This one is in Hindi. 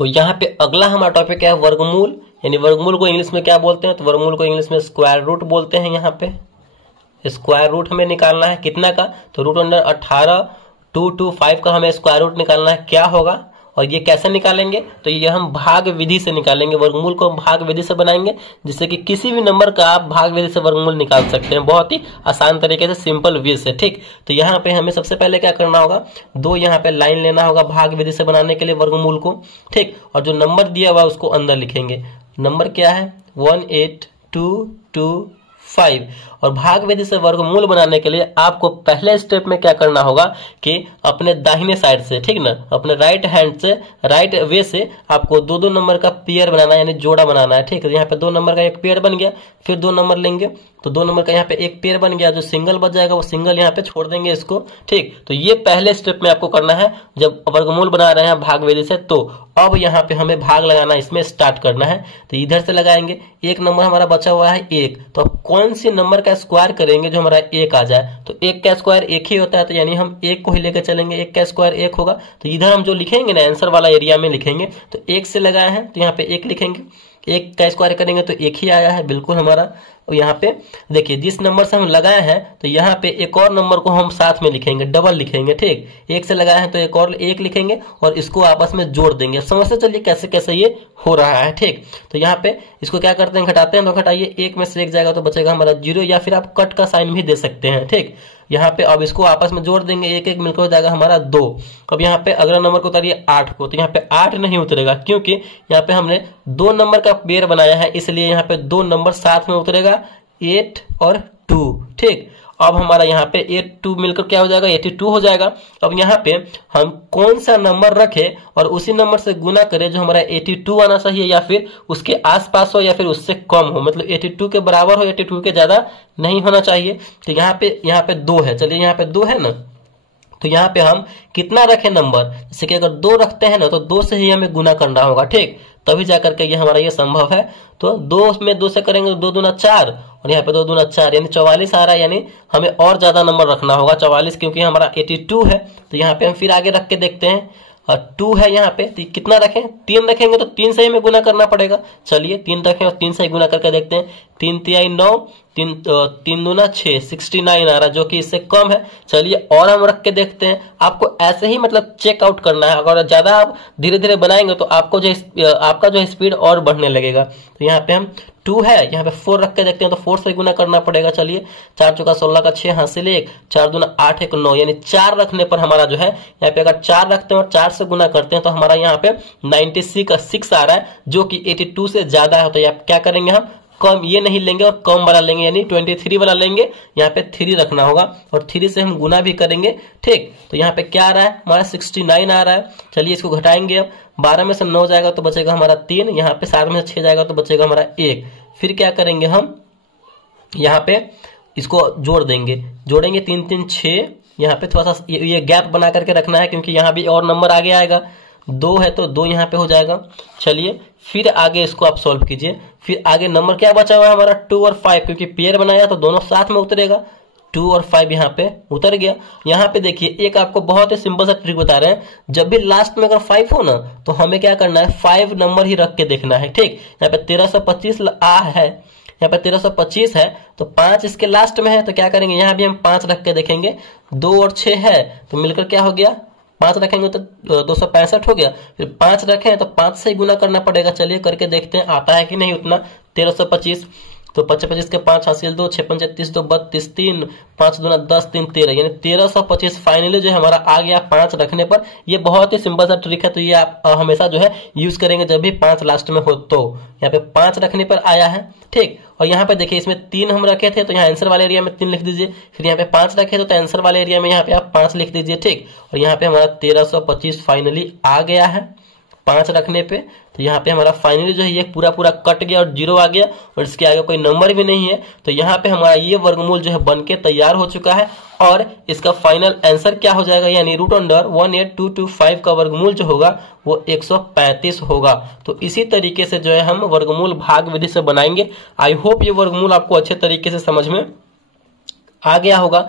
तो यहाँ पे अगला हमारा टॉपिक है वर्गमूल, यानी वर्गमूल को इंग्लिश में क्या बोलते हैं, तो वर्गमूल को इंग्लिश में स्क्वायर रूट बोलते हैं। यहाँ पे स्क्वायर रूट हमें निकालना है कितना का, तो रूट अंडर 18 225 का हमें स्क्वायर रूट निकालना है। क्या होगा और ये कैसे निकालेंगे, तो ये हम भाग विधि से निकालेंगे। वर्गमूल को हम भाग विधि से बनाएंगे, जिससे कि किसी भी नंबर का आप भाग विधि से वर्गमूल निकाल सकते हैं, बहुत ही आसान तरीके से, सिंपल वे से। ठीक, तो यहाँ पे हमें सबसे पहले क्या करना होगा, दो यहाँ पे लाइन लेना होगा भाग विधि से बनाने के लिए वर्गमूल को। ठीक, और जो नंबर दिया हुआ उसको अंदर लिखेंगे। नंबर क्या है 18225। और भाग विधि से वर्गमूल बनाने के लिए आपको पहले स्टेप में क्या करना होगा कि अपने दाहिने साइड से, ठीक ना, अपने राइट हैंड से, राइट वे से आपको दो दो नंबर का पेयर बनाना है, यानी जोड़ा बनाना है। ठीक है, यहाँ पे दो नंबर का एक पेयर बन गया, फिर दो नंबर लेंगे तो दो नंबर का यहाँ पे एक पेयर बन गया, जो सिंगल बच जाएगा वो सिंगल यहाँ पे छोड़ देंगे इसको। ठीक, तो ये पहले स्टेप में आपको करना है जब वर्गमूल बना रहे हैं भाग विधि से। तो अब यहाँ पे हमें भाग लगाना, इसमें स्टार्ट करना है। तो इधर से लगाएंगे, एक नंबर हमारा बचा हुआ है एक, तो अब कौन सी नंबर का स्क्वायर करेंगे जो हमारा एक आ जाए, तो एक का स्क्वायर एक ही होता है, तो यानी हम एक को ही लेकर चलेंगे, एक का स्क्वायर एक होगा। तो इधर हम जो लिखेंगे ना आंसर वाला एरिया में लिखेंगे, तो एक से लगाए हैं तो यहाँ पे एक लिखेंगे, एक का स्क्वायर करेंगे तो एक ही आया है बिल्कुल हमारा। और यहाँ पे देखिए जिस नंबर से हम लगाए हैं, तो यहाँ पे एक और नंबर को हम साथ में लिखेंगे, डबल लिखेंगे। ठीक, एक से लगाए हैं तो एक और एक लिखेंगे और इसको आपस में जोड़ देंगे। समझते चलिए कैसे कैसे ये हो रहा है। ठीक, तो यहाँ पे इसको क्या करते हैं, घटाते हैं, तो घटाइए, एक में से एक जाएगा तो बचेगा हमारा 0, या फिर आप कट का साइन भी दे सकते हैं। ठीक, यहाँ पे अब इसको आपस में जोड़ देंगे, एक एक मिलकर हो जाएगा हमारा 2। अब यहाँ पे अगला नंबर को उतारिए 8 को, तो यहाँ पे 8 नहीं उतरेगा, क्योंकि यहाँ पे हमने दो नंबर का पेयर बनाया है, इसलिए यहाँ पे दो नंबर साथ में उतरेगा, 8 और 2। ठीक, अब हमारा यहाँ पे 8 2 मिलकर क्या हो जाएगा, 82 हो जाएगा। अब यहाँ पे हम कौन सा नंबर रखें और उसी नंबर से गुना करें जो हमारा 82 आना चाहिए, या फिर उसके आसपास हो, या फिर उससे कम हो, मतलब 82 के बराबर हो, 82 के ज्यादा नहीं होना चाहिए। तो यहाँ पे 2 है, चलिए यहाँ पे 2 है ना, तो यहाँ पे हम कितना रखें नंबर, जैसे कि अगर 2 रखते हैं ना तो 2 से ही हमें गुना करना होगा। ठीक, तभी जाकर के ये हमारा ये संभव है। तो 2 में 2 से करेंगे तो 2 दूना 4, और यहाँ पे 2 दूना 4 यानी 44 आ रहा है, यानी हमें और ज्यादा नंबर रखना होगा 44, क्योंकि हमारा 82 है। तो यहाँ पे हम फिर आगे रख के देखते हैं, 2 है यहाँ पे, तो कितना रखें, 3 रखेंगे तो 3 से ही हमें गुना करना पड़ेगा। चलिए 3 रखें और 3 से ही गुना करके देखते हैं, 3 तिहाई 9, 3 दूना 6, 69 आ रहा है, जो कि इससे कम है। चलिए और हम रख के देखते हैं। आपको ऐसे ही मतलब चेकआउट करना है, अगर ज्यादा आप धीरे धीरे बनाएंगे तो आपको आपका जो स्पीड और बढ़ने लगेगा। तो यहाँ पे हम 2 है, यहाँ पे 4 रख के देखते हैं, तो 4 से गुना करना पड़ेगा। चलिए 4 चौका 16 का 6 हासिल 1, 4 दूना 8 1 9, यानी 4 रखने पर हमारा जो है, यहाँ पे अगर 4 रखते हैं और 4 से गुना करते हैं तो हमारा यहाँ पे 96 आ रहा है, जो कि 82 से ज्यादा है। तो क्या करेंगे, हम कम ये नहीं लेंगे और कम वाला लेंगे, यानी 23 वाला लेंगे, यहाँ पे 3 रखना होगा और 3 से हम गुना भी करेंगे। ठीक, तो यहाँ पे क्या आ रहा है, हमारा 69 आ रहा है। चलिए इसको घटाएंगे, अब 12 में से 9 जाएगा तो बचेगा हमारा 3, यहाँ पे 7 में से 6 जाएगा तो बचेगा हमारा 1। फिर क्या करेंगे, हम यहाँ पे इसको जोड़ देंगे, जोड़ेंगे 3 3 6, यहाँ पे थोड़ा सा ये गैप बना करके रखना है, क्योंकि यहाँ भी और नंबर आगे आएगा। 2 है तो 2 यहाँ पे हो जाएगा। चलिए फिर आगे इसको आप सॉल्व कीजिए। फिर आगे नंबर क्या बचा हुआ है हमारा 2 और 5, क्योंकि पेयर बनाया तो दोनों साथ में उतरेगा। 2 और 5 यहाँ पे उतर गया। यहाँ पे देखिए एक आपको बहुत ही सिंपल सा ट्रिक बता रहे हैं, जब भी लास्ट में अगर 5 हो ना तो हमें क्या करना है, 5 नंबर ही रख के देखना है। ठीक, यहाँ पे 1325 है, यहाँ पे 1325 है, तो 5 इसके लास्ट में है, तो क्या करेंगे, यहाँ भी हम 5 रख के देखेंगे। 2 और 6 है तो मिलकर क्या हो गया, 5 रखेंगे तो 265 हो गया। फिर 5 रखें तो 5 से ही गुना करना पड़ेगा। चलिए करके देखते हैं आता है कि नहीं उतना। 1325, तो 25 के 5 हासिल 2, 6 पंचे 30, 2 32, 3 5 दूना 10, 3 13, यानी 1325 फाइनली जो हमारा आ गया 5 रखने पर। ये बहुत ही सिंपल सा ट्रिक है, तो ये आप हमेशा जो है यूज करेंगे जब भी 5 लास्ट में हो। तो यहाँ पे 5 रखने पर आया है। ठीक, और यहाँ पे देखिए इसमें 3 हम रखे थे, तो यहाँ आंसर वाले एरिया में 3 लिख दीजिए। फिर यहाँ पे 5 रखे थे तो आंसर वाले एरिया में यहाँ पे आप 5 लिख दीजिए। ठीक, और यहाँ पे हमारा 1325 फाइनली आ गया है 5 रखने पे। तो यहाँ पे हमारा फाइनली जो है ये पूरा पूरा कट गया और 0 आ गया, और इसके आगे कोई नंबर भी नहीं है। तो यहाँ पे हमारा ये वर्गमूल जो है बनके तैयार हो चुका है, और इसका फाइनल आंसर क्या हो जाएगा, यानी रूट अंडर 18225 का वर्गमूल जो होगा वो 135 होगा। तो इसी तरीके से जो है हम वर्गमूल भाग विधि से बनाएंगे। आई होप ये वर्गमूल आपको अच्छे तरीके से समझ में आ गया होगा।